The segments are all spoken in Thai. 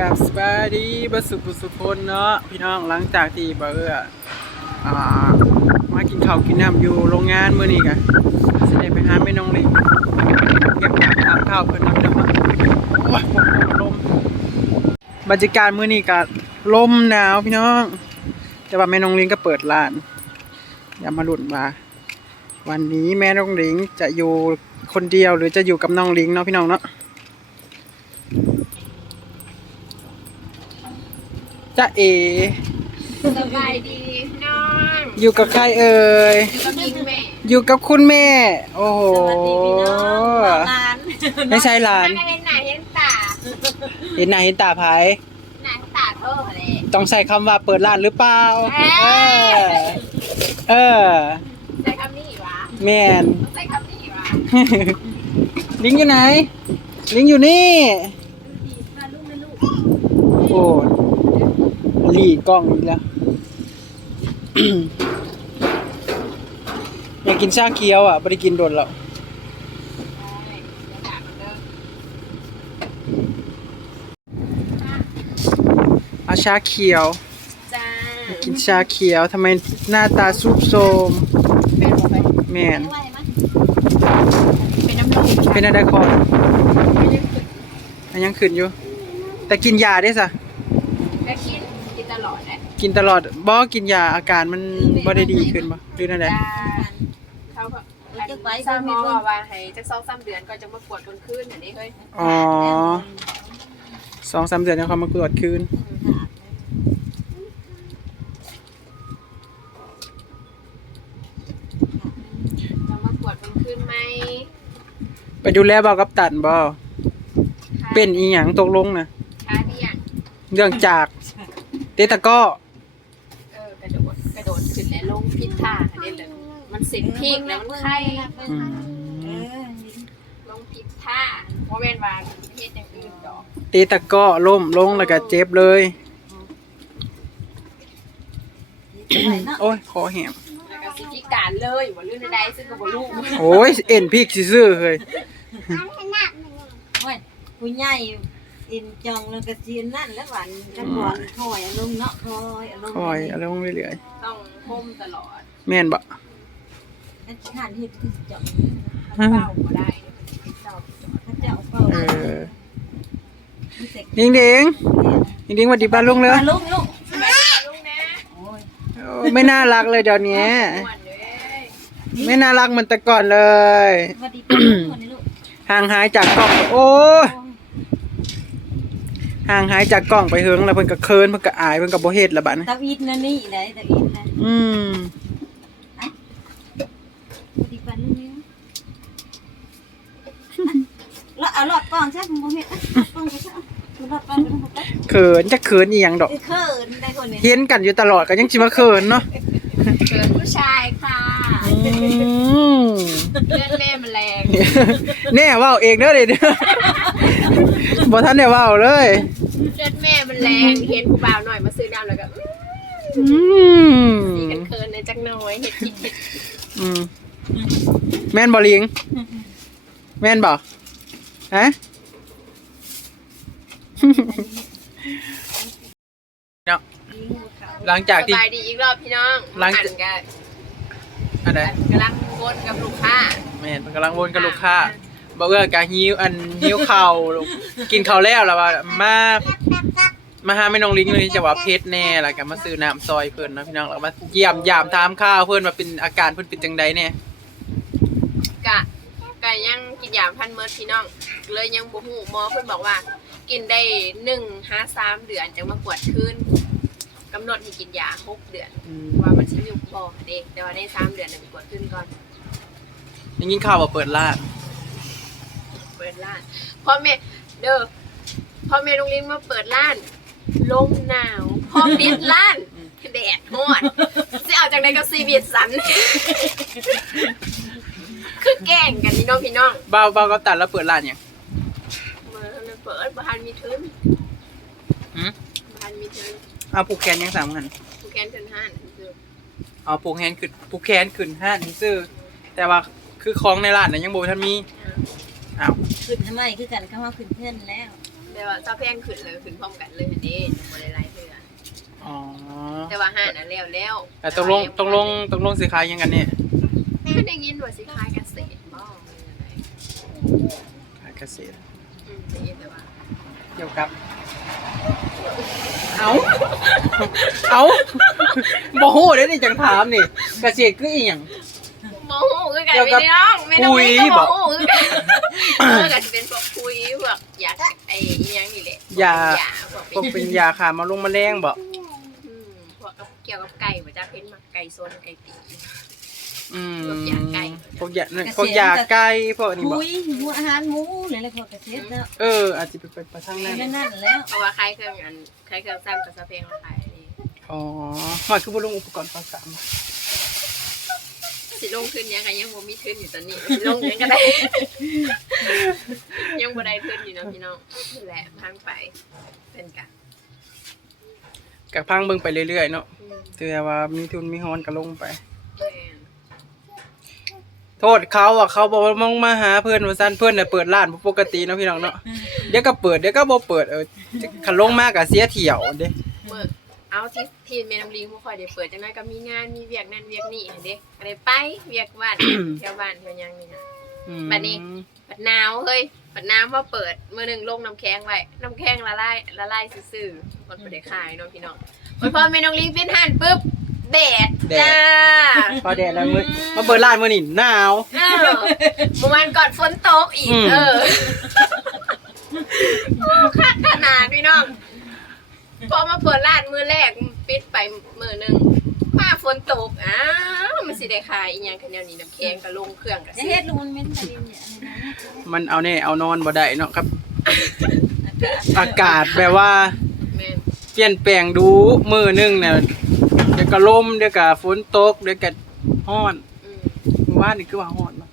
กับสบายดีบัสุกุสุคนเนาะพี่น้องหลังจากที่เบอร์มากินข้าวกินน้ำอยู่โรงงานเมื้อนี้กันสิได้ไปหาแม่น้องล็กเก็บผักทำข้าวเพิ่นนำเนาะโอ้ยลมบรรยากาศเมื้อนี้ก็ลมหนาวพี่น้องแต่ว่าแม่น้องลิงก็เปิดร้านอย่ามาหลุดว่าวันนี้แม่น้องลิงจะอยู่คนเดียวหรือจะอยู่กับน้องลิงเนาะพี่น้องเนาะ จะเอ สบายดีพี่น้องอยู่กับใครเอ่ย อยู่กับยิงแม่อยู่กับคุณแม่ โอ้โหสวัสดีพี่น้องร้านไม่ใช่หลานนั่งเล่นหนาเห็นตาเห็นหน้าเห็นตาภายหนาตาเท่าเลย ต้องใส่คำว่าเปิดร้านหรือเปล่า เอ้เออเออ ใช้คำนี้วะแม่นใช้คำนี้วะลิงอยู่ไหน ลิงอยู่นี่ โอ้ หลีกล้องอีกแล้วอยากกินชาเขียวอะไม่ได้กินโดนแล้วเอาชาเขียวจ้าอยากกินชาเขียวทำไมหน้าตาซุบโซมเป็นหมดเลยแม่นเป็นน้ำลายเป็นอะไรคอนไม่ได้ฝึกอันยังขึ้นอยู่ แต่กินยาได้สะ กินตลอดบ่กินยาอาการมันบ่ได้ดีขึ้นบ่หรือนั่นแหละจ้าเขาแบบสร้างหมอบอกว่าให้จะสองสามเดือนก็จะมาปวดบนขึ้นอย่างนี้เฮ้ยอ๋อสองสามเดือนแล้วเขามากรวดคืนจะมาปวดบนขึ้นไหมไปดูแลบ่กับตันบ่เป็นอีหยังตกลงนะค่าเดี่ยงเรื่องจาก เตะตะกร้อเออกระโดดกระโดดขึ้นและลงพิษท่าอันนี้เลย มันสินพีกแล้วมันไข้อืมลงพิษท่าเพราะเว้นวางประเทศอย่างอื่นดอกเตะตะกร้อล้มลงแล้วก็เจ็บเลย โอ้ยคอแหมแล้วก็สิพิการเลยว่าเรื่องใดๆซึ่งก็บ่รู้โอ้ยเอ็นพริกซื่อๆเฮ้ยโอ้ยผู้ใหญ่อินจองแล้วก็จีนนั่นแล้วหวานกันก่อนคอยอารมณ์เนาะคอยอารมณ์คอยเอาลงเรื่อยต้องห่มตลอดๆแม่นบ่ อันขานเฮ็ดคือจองเฝ้าบ่ได้เจ้าพระเจ้าเฝ้าเออดิงดิงดิงดิงๆหวัดดีบ้านลุงเลยลุงลุงสบายดีลูกนะโอ้ยโอ้ไม่น่ารักเลยเดี๋ยวนี้ม่วนเด้ไม่น่ารักเหมือนแต่ก่อนเลย สวัสดีป้าลุงคนนี้ลูกห่างหายจากกล้องโอ้ยห่างหายจากกล้องไปเฮิงแล้วเพิ่นก็เคินเพิ่นก็อายเพิ่นก็บ่เฮ็ดละบัดนี้ตาอีดนั่นนี่ได้ตาอีดนะอืม สวัสดีป้าลุงนี่แล้วเอาหลอดก่อนใช่ผมบ่เฮ็ดอะกล้องไปซะหลอดก่อนไปลงไปเขินจะเขินอีหยังดอก เขินได้คนนี้เห็นกันอยู่ตลอดก็ยังสิมาเขินเนาะเกิดผู้ชายค่ะอืมเลือดแม่มันแรงแน่เว้าเองเด้อเด้อบ่ทันได้เว้าเลยเลือดแม่มันแรงเห็นผู้บ่าวหน่อยมาซื้อน้ำแล้วก็อื้ออืมสีกันเคินในจักหน้อยเห็ดผิดเห็ดอืม แม่นบ่ลิง แม่นบ่ฮะเนาะหลังจากสที่ บายดีอีกรอบพี่น้องหลังอ่าจากนกันอันไหนกำลังวนกับลูกค้าแม่นมันกำลังวนกับลูกค้าบ่เอื้อกะหิวอันหิวข้าวลูกกินข้าวแล้วแล้วว่ามามาหาแม่น้องลิงเลยจะว่าเพชรแน่แล้วก็มาซื้อน้ำซอยเพิ่นเนาะพี่น้องแล้วมาเยี่ยมยามถามข้าวเพิ่นว่าเป็นอาการเพิ่นเป็นจังใดแน่ กะกะยังกินยาพันเมิร์ดพี่น้อง เลยยังบ่ฮู้หมอเพิ่นบอกว่า กินได้หนึ่งห้าสามเดือนจังมากวดขึ้นกำหนดให้กินยาหกเดือน อืมว่ามันสิอยู่บ่เด็กแต่ว่าได้สามเดือนน่ะไปกวดขึ้นก่อน ได้ยินข่าวว่าเปิดร้าน เปิดร้านพ่อแม่เด้อพ่อแม่โรงเรียนมาเปิดร้าน ลมหนาวพ่อปิดร้านแดดฮอดสิเอาจากใดกับซีเวียดสัน คือแกล้งกันนี่น้องพี่น้องเบาเบากับตัดแล้วเปิดร้านหยังมาเปิดบ้านมีทุนหืมบ้านมีทุนเอาผูกแขนยังสามกันผู้แกนทุนห้านคือเอาผูกแขนขึ้นผูกแขนขึ้นห้านซื่อแต่ว่าคือของในร้านน่ะยังบ่ทันมีอ้าวขึ้นทำไมคือกันเข้ามาขึ้นเพื่อนแล้วโดแต่ว่าซาแพงขึ้นเลยขึ้นพร้อมกันเลยอันนี้บ่ได้หลายเทื่ออ๋อแต่ว่าห้านน่ะแล้วแล้วแต่ตกลงตกลงตกลงสิขายยังกันเนี่ย คือได้ยินว่าสิขายเกษตรบ่อะไรขายเกษตรอืมได้ยินแต่ว่าเกี่ยวกับ เอาเอาบ่ฮู้เด้นี่จังถามนี่เกษตรคืออีหยัง โมโหคือกันเกี่ยวกับพี่น้องไม่ต้องปุ๋ยไม่ต้องบโมอกโหคือกันเออก็จะเป็นพวกคุยพวกยาไอ้อิหยังนี่แหละยาพวกพวกเป็นเป็นยาขามาลงแมลงบ่อืมพวกกับเกี่ยวกับไก่บ่จ้าเพ้นมาไก่โซนไก่ตี อืมพวกยาไก่ พวกยาพวกยาไก่พวกนี้บ่คุยหัวอาหารหมูเลยแล้วพวกกระเทียมเนาะเออ อาจจะไปไปไปทางนั้นนั่นนั่นแล้วเพราะว่าคล้ายเครื่องอันคล้ายเครื่องซ้ำกับซาเพงมาขายอันนี้อ๋อมันคือบ่ลงอุปกรณ์ภาษามาสิลงทุนยังไงยังบ่มีทุนอยู่ตอนนี้สิลงยังก็ได้ ยังบ่ได้ทุนอยู่เนาะพี่น้องนี่แหละพังไปเป็นกันกับพังเบิ่งไปเรื่อยๆเนาะอืมแต่ว่ามีทุนมีฮอนก็ลงไปแม่น โทษเขาอะเขาบอกว่ามองมาหาเพื่อนว่าซั่นเพื่อนน่ะเปิดร้านบ่ปกติเนาะพี่น้องเนาะเดี๋ยวก็เปิดเดี๋ยวก็บ่เปิดเออคันลงมากก็เสียเที่ยวเด้เมื่อเอาที่ทีมเมนำลิงบ่ค่อยได้เปิดจังได๋ก็มีงานมีเวียกนั่นเวียกนี่ให้เด้ก็ได้ไปเวียกบ้านแถวบ้านแถวหยังนี่นะอืมบัดนี้ บัดหนาวเฮ้ยบัดน้ำว่าเปิดมื้อหนึงลงน้ำแข็งไว้น้ำแข็งละลายละลายซื่อๆมันบ่ได้ขายเนาะพี่น้องพอแม่น้องลิงเป็นหันปุ๊บ แดด จ้าพอแดดแล้วมื้อมาเปิดร้านมื้อนี้หนาวเออเมื่อวานก่อนฝนตกอีก อืม เออโอ้คักขนาดพี่น้อง พอมาเปิดร้านมือแรกปิดไปมือหนึ่งมาฝนตก อ้าว มันสิได้ขายอีหยังคะแนวนี้น้ำแข็งก็ลงเครื่องก็จะสิ เฮ็ดลูกมันเหม็นทะเลเนี่ยมันเอาแน่เอานอนบ่ได้เนาะครับ อากาศแบบว่าแม่นเปลี่ยนแปลงดูมื้อหนึงเนี่ย เดี๋ยวก็ลมเดี๋ยวก็ฝนตกเดี๋ยวก็ร้อนอืมเมื่อวานนี่คือว่าร้อนเนาะ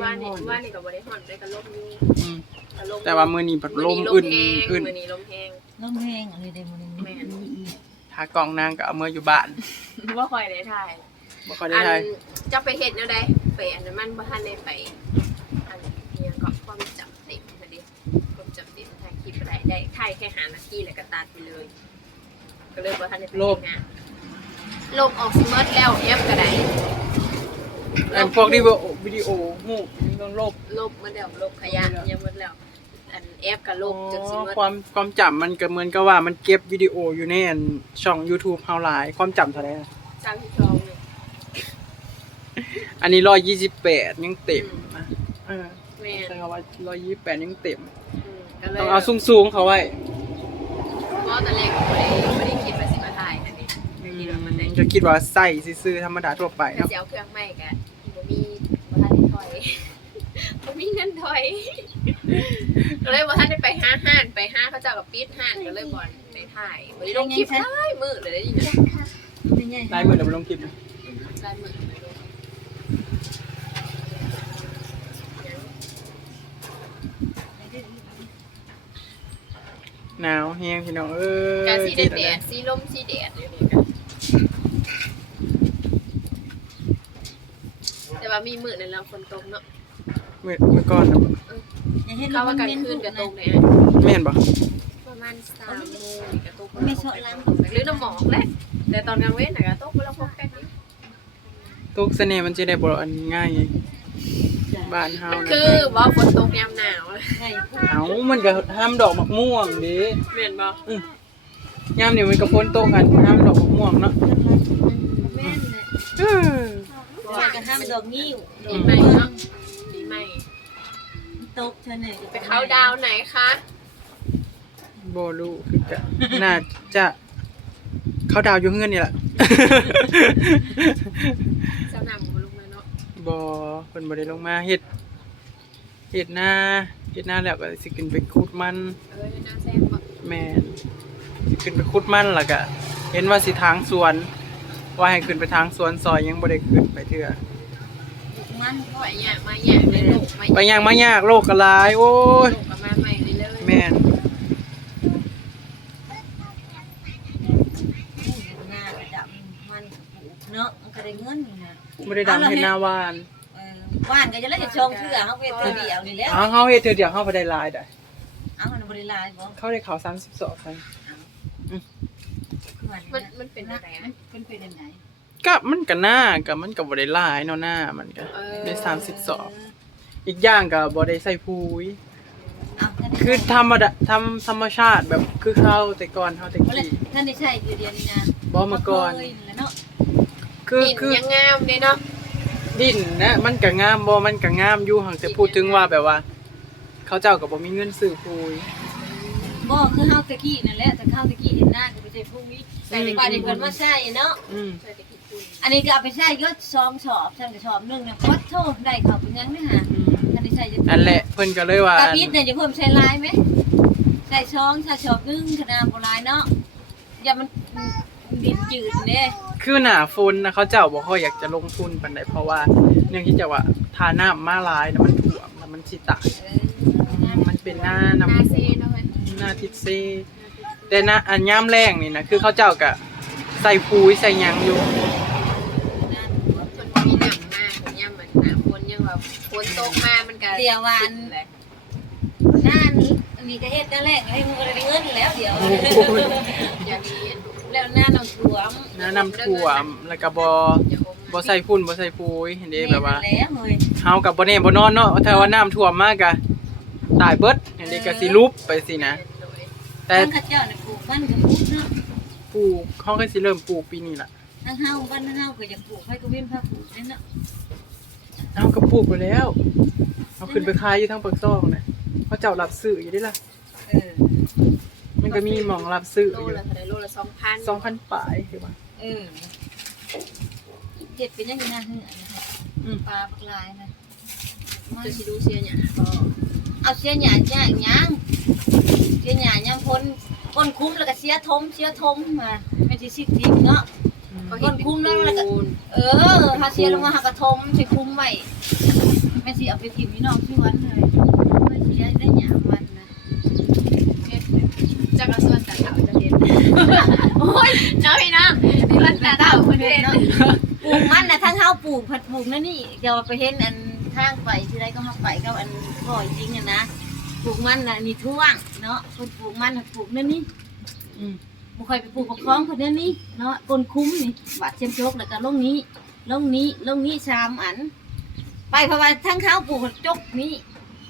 ว่านี่ว่านี่ก็บ่ได้ฮ้อนได้ก็ลมนี่อืมก็ลมแต่ว่ามื้อนี้พัดลมมื้อื่นแห้งอื่นมื้อนี้ลมแห้ง น้องแห้งอะไรได้มื้อนี้แม่นถ้ากล่องนางก็เอามืออยู่บ้านบ่ค่อยได้ถ่ายบ่ค่อยได้อันทายจะไปเฮ็ดแนวใดไปอันนั้นมันบ่ทันได้ไปอันเนี้ยก็ความจำเต็มพอดีความจำเต็มถ่ายคลิปอะไรได้ถ่ายแค่หานาทีแล้วก็ตัดไปเลย ก็เลยบ่ทันได้ไปเฮ็ดงาน ลบออกซิเมิร์แล้วแอปก็ได้ไอ้พวกที่ว่าวิดีโอหูมันต้องลบลบหมาแล้วลบขยะยังหมดแล้ว อันแอปก็ลบจนซิเมิร์ความความจำมันก็เหมือนกับว่ามันเก็บวิดีโออยู่ในอันช่อง YouTube เฮาหลายความจำเท่าไหร่อะสร้างที่คลองเลยอันนี้128ยังเต็มนะเออแม่นใช่คำว่า128ยังเต็ม อืมก็เลยต้องเอาสูงๆเขาไว้ เพราะตอนแรกก็บ่ได้บ่ได้คิดว่า จะคิดว่าใส่ซื่อๆธรรมดาทั่วไปก็เนาะ สิเอาเครื่องใหม่ก็บ่มีบ่ทันได้ถอยบ่มีเงินถอยก็เลยบ่ทันได้ไปห้าห้านไปห้าเขาเจ้าก็ปิดห้านก็เลยบ่ได้ถ่ายบ่ได้ลงคลิปหลายมื้อเลยได้ยินไหมเป็นไงได้มื้อเดี๋ยวมาลงคลิปนะหลายมื้อไม่ลงหนาวแฮงพี่น้องเอ้ยการสีแดดแดดสีลมสีแดดอยู่นี่กันแต่ ว่ามีมื้อนั้นแล้วฝนตกเนาะเมื่อเมื่อก่อนน่ะอย่าเฮ็ดลูเขากว่ามันกลางเหม็นคืนก็ตกนะเลยอะแม่นบ่ประมาณ3โมงก็ตกไม่ชอบล้างหรือน้ำหมอกแหละแต่ตอนกลางเว้นน่ะก็ตกบ่ละพบกันนี่ตุกเสน่ห์มันจะได้บ่อันง่ายไงบ้านเฮามันนะคือว่าฝนตกยามหนาวใช่เอ้ามันก็ห้ามดอกมะม่วงเด้แม่นบ่ยามนี่มันก็ฝนตกกันห้ามดอกมะม่วงเนาะแม่นแหละ เออ ใช่ ก็ห้ามดอกงิ้วดอปีกใหม่เนาะปีใหม่ ตกเท่านั้นไปเข้าดาวน์ไหนคะบรู้คือจะน่าจะเขาดาวอยู่เฮือนนี่แหละเจ้านำบ่ลงมาเนาะบ่เพิ่นบ่ได้ลงมาเฮ็ดเฮ็ดหน้าเฮ็ดหน้าแล้วก็สิขึ้นไปขุดมันเอ้ยน่าแซ่บบ่แม่นสิขึ้นไปขุดมันแล้วก็เห็นว่าสิทางสวน ว่าให้ขึ้นไปทางสวนซอยยังบ่ได้ขึ้นไปเทื่อมันไปยากมาอยากเลยลูกมาไปยังมายากโลกก็หลาย โอ้ยลูกก็มาใหม่เลยเลยแม่นหน้ากระดับมันกระปุกเนาะมันก็ได้เงินนี่นะบ่ได้ดำเฮ็ดหน้าหวานเออว่านก็จะเล่นชงเชื่อเขาเป็นตัวเดียวนี่แหล้วอ้าวเฮาเฮ็ดเทื่อเดียวเฮาบ่ได้หลายได้เอามันบบริลายบ่เขาได้เขาสามสิบสองไปคือ ว่ามัมันมันเป็นอะไรมัอะนเป็นเป็นยังไงก็มันก็หน้าก็มันก็บ่ได้หลายเนาะหน้ามันก็เออได้สามสิบสองอีกอย่างก็บ่ได้ใส่ปุ๋ยเอาท่านได้คือธรรมดาทำธรรมชาติแบบคือเขาแต่ก่อนเขาแต่บ่เลยกี้ท่านได้ใช้อยู่เดียวนี้นะบ่มาก่อนเคยแล้วเนาะคือดินคือยังงามเลยเนาะดินนะมันก็งามบ่มันก็งามอยู่หังแต่พูดถึงว่าแบบว่า เขาเจ้าก็บ่มีเงินซื้อปุ๋ย บ่คือเฮาตะกี้นั่นแหละแต่เฮาตะกี้เห็นหน้าก็บ่ใช่ผู้วิใส่ไปเดี๋ยวเพิ่นมาใช้เนาะอืมเศรษฐกิจคุณอันนี้ก็เอาไปใช้ยศซองสอบซั่นก็สอบหนึงเนี่ยพอโทษได้เขาเป็นยังเด้อหาอืมท่านได้ใช้จะนั่นแหละเพิ่นก็เลยว่าตาบิดเนี่ยจะเพิ่มใช้ลายไหมใส่ซองใส่สอบหนึงขนาดบ่หลายเนาะอย่ามันดินจืดเด้คือหน้าฝนนะเขาเจ้าบ่ค่อยอยากจะลงทุนปานใดเพราะว่าเนื่องที่จะว่าทาน้ำมาหลายแล้วมันท่วมแล้วมันสิตายเอมันเป็นหน้านาน้ำเซเนาะเว้ยหน้าทิศเซแต่หน้าอันยามแรงนี่นะคือเขาเจ้าก็ใส่ปุ๋ยใส่หยังอยู่คนบ่มีน้ำมาคนย่ำมันหนาฝนยังแบบฝนตกมามันก็เดี๋ยววาอัน แหละหน้านี้อันนี้ก็เฮ็ดนั่นแหละให้มึงก็ได้เงินแล้วเดี๋ยวโอ้โหอย่างนี้แล้วหน้าน้ำท่วมหน้าน้ำท่วมแล้วก็บ่บ่ใส่ฝุ่นบ่ใส่ปุ๋ยเห็นเด้แบบว่า แล้วเฮ้ยเฮากับบ่แน่บ่นอนเนาะถ้าว่าน้ำท่วมมากะตายเบิดเห็นเด้ก็สิลุบไปสินะ แต่ทั้งข้าเจ้าเนี่ยปลูกบ้านกับปลูกเนาะปลูกเขาก็สิเริ่มปลูกปีนี้ล่ะทั้งเฮาบ้านทั้งเฮาก็อยากปลูกให้ก็เว้นพาปลูกนั่นเนาะเอาก็ปลูกไปแล้วเอาขึ้นไปขายอยู่ทางปากซองน่ะเขาเจ้ารับซื้ออยู่เด้ล่ะ เออมันก็มีหม่องรับซื้อโลอยู่ละเท่าไหร่โลละสองพัน2,000ปลายคือว่าเออเฮ็ดเป็นยังไงนะเฮืออันนี้ค่ะอืมปลาปลายนะมันจะสิดูเสียเนี่ยก็ เอาเสียหยาหยาหยังเสียหยาหยังพ้นก้นคุ้มแล้วก็เสียทมเสียทมมาไม่ใช่สิทิ้งเนาะก็เห็นเป็นคูณเออถ้าเสียลงมาหากระทมใช้คุ้มไว้แม่สิเอาไปทิ่มนี่น้องที่วันเลยไม่เสียได้หยามันนะจากกระทรวงต่างดาวจะเห็นโอ้ยเจ้าพี่น้องนี่มันต่างดาวคนเห็นปลูกมันนะทั้งเฮาปลูกผัดปลูกนั่นนี่เดี๋ยวไปเห็นอัน ทางไปที่ไรก็มาไปกับอันก่อยจริงอะนะปลูกมันน่ะนี่ท่วงเนาะคนปลูกมันน่ะปลูกนั่นนี่อืมบ่ค่อยไปปลูกกับคล้องคนนั่นนี่เนาะก้นคุ้มนี่บาดเชียมโจกแล้วก็ลงนี้ลงนี้ลงนี้สามอัน ไปเพราะว่าทั้งเขาปลูกจกนี่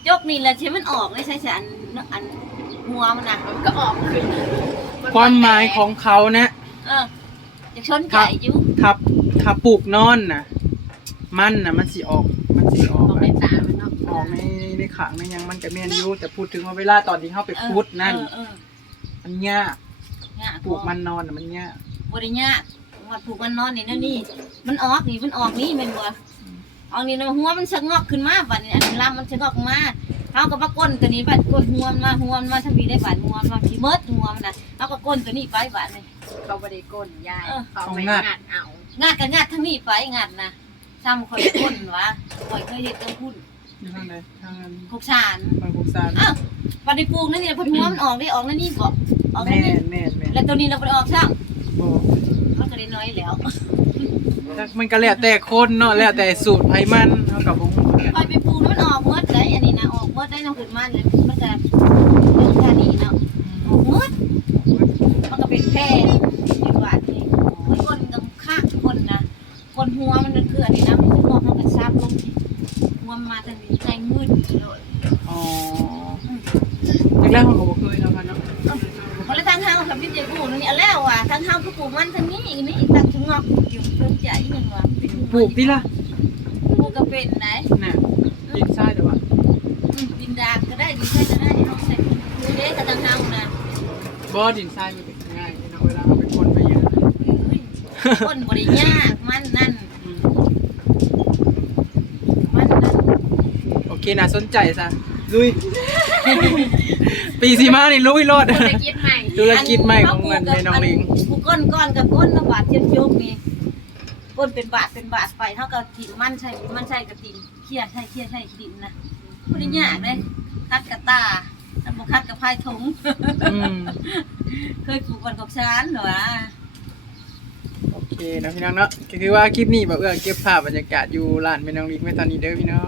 จกนี่แหละที่มันออกเลยใช่ฉันอันหัวมันน่ะมันก็ออกขึ้นความหมายของเขานะเอออยากชนไก่อยู่ถ้าถ้าปลูกนอนน่ะ มันน่ะมันสิออกมันสิออกออกในตามันเนาะออกในในขางในหยังมันก็แม่นอยู่แต่พูดถึงว่าเวลาตอนที่เฮาไปพุดนั่น เออเออมันยากเนี่ยปลูกมันนอนน่ะมันยากบริญญาวัดปลูกมันนอนนี่นั่นนี่ มันออกนี่มันออกนี่แมันบ่ออกนี่นะหัวมันสะงอกขึ้นมาบัดนี้อันลำมันสะงอกมาเขาก็มาก้นตัวนี้บัดก้นหัวมันมาหัวมันมาทำมีได้บัดหัวมันมาขี้เมิดหัวมันน่ะเขาก็ก้นตัวนี้ไปบัดนี่ เขาบริโกนยายเออ เขาไปงัดเอา งาดกันงาดทั้งนี้ไปงาดนะ ซ้ำคนก้นวะข่อยเคยเห็นต้องพูดอยู่ทางใดทางนั้นกกสารบางกุกซานอ้าวบัดนี้ปลูกนั่นนี่พอหัวมันออกได้ออกนั่นนี่บ่ออกแม่นั่นนี่นแม่นแม่นแล้วตัวนี้เราบ่ไปออกซ้บ่ำมันก็ได้น้อยแล้วแต่มันก็แล้วแต่คนเนาะแล้วแต่สูตรไผมันเฮาก็บ่ฮู้คือกันคอยไปปลูกแล้วมันออกเมื่อไรอันนี้นะออกเมื่อได้น้ำขึ้นมาเลยมันจะเรื่องท่านี้เนาะออกเมื่อมันก็เป็นแพร่เป็นหวัดนี่ไอ้คนกับข้างคนนะ คนหัวมันนั่นคืออันนี้นะมันจะมองมันกระซับลงที่หัวมันมาทางนี้ใจมืดเลยอ๋อแรกๆเฮาก็บ่เคยเนาะค่ะเนาะเขาเลยทางห้างกับพี่เจ้าปลูกนี่อันแล้วว่ะทางห้างก็ปลูกมันทางนี้อีกนี่ตักถึงงอกอยู่เพิ่มใจหนึ่งว่ะปลูกติล่ะปลูกก็เป็นไหนน่ะดินทรายเด้อวะดินดานก็ได้ดินใช่ก็ได้เอาใส่ดูเด็กกับทางห้างนะบ่ดินทรายมันเป็นง่ายเนาะเวลาเราไปคนไปเยอะคนบริยากมันนั่น อืม มันนั่น โอ เคน่าสนใจซะลุย ปีสีมานี่ลุยรอด ธุรกิจใหม่ธุรกิจใหม่ของเงินแม่น้องลิงผู้ก้นก้อนกับก้นนะบาทเชียมโยกนี่ก้นเป็นบาทเป็นบาทไปเท่ากับถิ่นมันใช่มันใช่กับถิ่นเคี่ยใช่เคี่ยใช่ดินนะบริยากเลยคัดกับตาถ้าบุคัดกับพายถงอืม เคยปลูกกันกับชานเหรอวะโอเค นะพี่น้องเนาะก็คือว่าคลิปนี้แบบเออเก็บภาพบรรยากาศอยู่ร้านแม่น้องลิงไว้ตอนนี้เด้อพี่น้อ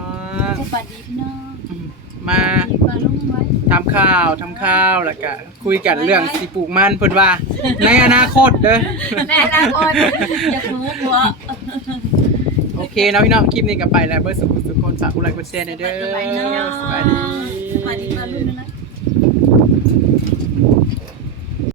งสวัสดีพี่น้องอืมมาดีปลาลุงไว้ทำข้าวทำข้าวแล้วก็คุยกันเรื่องสิปลูกมันเพิ่นว่า ในอนาคตเด้อ แม่ละคนจะรู้หัวโอเคเนาะพี่น้องคลิปนี้ก็ไปแล้วเบอร์สุขสุขคนฝากกดไลค์กดแชร์หน่อยเด้อสบายดีสวัสดีสบายดีมาลุ้นนะ